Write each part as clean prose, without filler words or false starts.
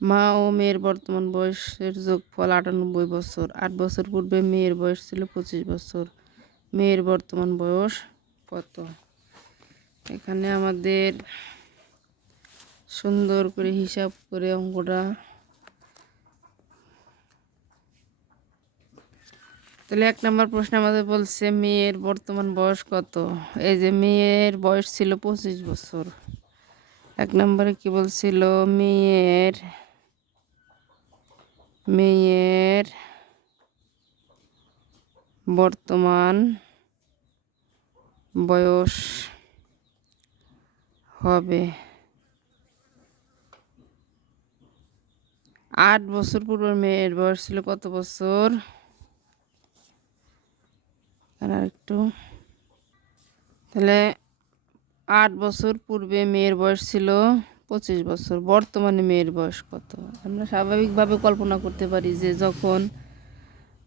মা ও মেয়ের বর্তমান বয়সের যোগফল ৯৮ বছর। ৮ বছর পূর্বে মেয়ের বয়স ছিল ২৫ বছর। মেয়ের বর্তমান বয়স কত? এখানে আমাদের সুন্দর করে হিসাব করে অঙ্কটা, তাহলে ১ নম্বর প্রশ্ন আমাদের বলছে মেয়ের বর্তমান বয়স কত। এই যে মেয়ের বয়স ছিল ২৫ বছর। ১ নম্বরে কি বলছিল? মেয়ের বর্তমান বয়স হবে ৮ বছর পূর্বে মেয়ের বয়স ছিল কত বছর? আর একটু, তাহলে ৮ বছর পূর্বে মেয়ের বয়স ছিল ২৫ বছর। বর্তমানে মেয়ের বয়স কত? আমরা স্বাভাবিকভাবে কল্পনা করতে পারি যে যখন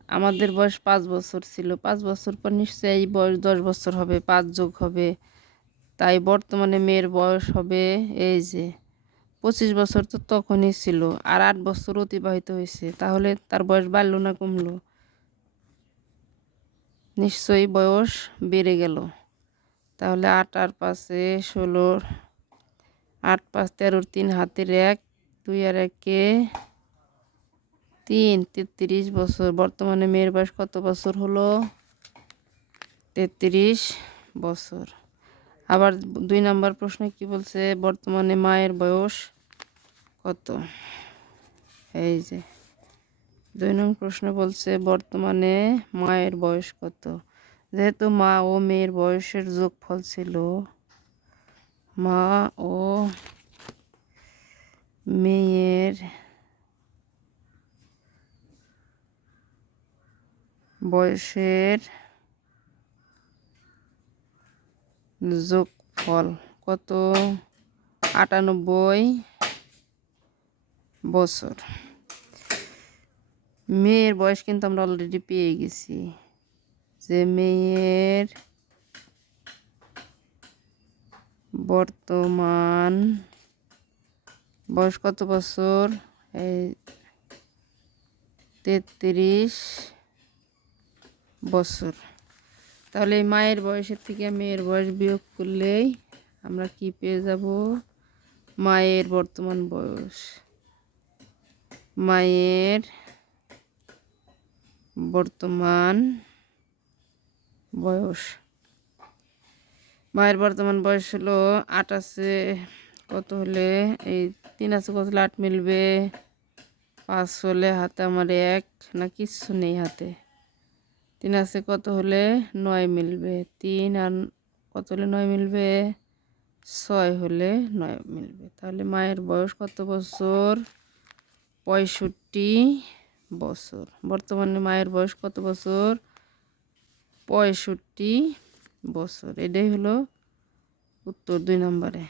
আমাদের বয়স ৫ বছর ছিল, ৫ বছর পর নিশ্চয়ই এই বয়স ১০ বছর হবে, ৫ যোগ হবে। তাই বর্তমানে মেয়ের বয়স হবে এই যে ২৫ বছর, তো তখনই ছিল। আর ৮ বছর অতিবাহিত হয়েছে, তাহলে তার বয়স বাড়লো না কমলো? নিশ্চয়ই বয়স বেড়ে গেল। তাহলে ৮ আর ৫-এ ১৬, ৮ ৫ ১৩, ৩ হাতের ১, ২ আর ১-এ ৩, ৩৩ বছর। বর্তমানে মেয়ের বয়স কত বছর হলো? ৩৩ বছর। আবার ২ নম্বর প্রশ্নে কি বলছে? বর্তমানে মায়ের বয়স কত? এই যে ২ নং প্রশ্ন বলছে বর্তমানে মায়ের বয়স কত। যেহেতু মা ও মেয়ের বয়সের যোগফল ছিল, মা ও মেয়ের বয়সের যোগফল কত? ৯৮ বছর। মেয়ের বয়স কিন্তু আমরা অলরেডি পেয়ে গেছি, যে মেয়ের বর্তমান বয়স কত বছর? এই ৩৩ বছর। তাহলে এই মায়ের বয়সের থেকে মেয়ের বয়স বিয়োগ করলেই আমরা কি পেয়ে যাব? মায়ের বর্তমান বয়স। মায়ের বর্তমান বয়স, মায়ের বর্তমান বয়স হলো ৮ আছে কত হলে, এই ৩ আছে কত হলে ৮ মিলবে? ৫ হলে হাতে আমার ১ না কিচ্ছু নেই হাতে। ৩ আছে কত হলে ৯ মিলবে? ৩ আর কত হলে ৯ মিলবে? ৬ হলে ৯ মিলবে। তাহলে মায়ের বয়স কত বছর? ৬৫ বছর। বর্তমানে মায়ের বয়স কত বছর? ৬৫ বছর। এটাই হলো উত্তর ২ নম্বরে।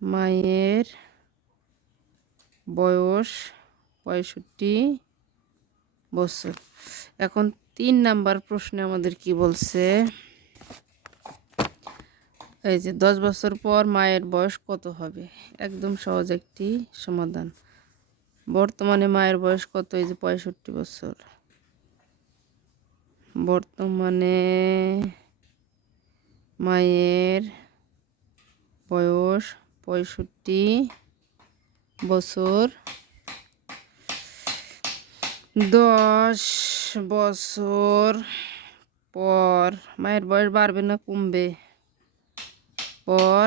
মায়ের বয়স ৬৫ বছর। এখন ৩ নাম্বার প্রশ্নে আমাদের কি বলছে? এই যে ১০ বছর পর মায়ের বয়স কত হবে? একদম সহজ একটি সমাধান। বর্তমানে মায়ের বয়স কত? এই যে ৬৫ বছর। বর্তমানে মায়ের বয়স ৬৫ বছর। ১০ বছর পর মায়ের বয়স বাড়বে না কমবে? পর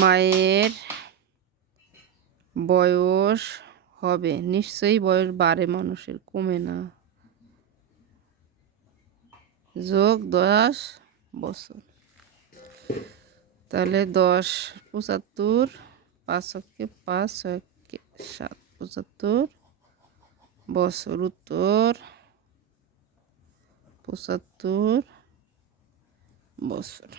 মায়ের বয়স হবে, নিশ্চয়ই বয়স বাড়ে মানুষের, কমে না। যোগ ১০ বছর। তাহলে ১০ ৭৫, ৫ অক্ষে ৫, ৬ অক্ষে ৭, ৭৫ বছর। উত্তর ৭৫ বছর।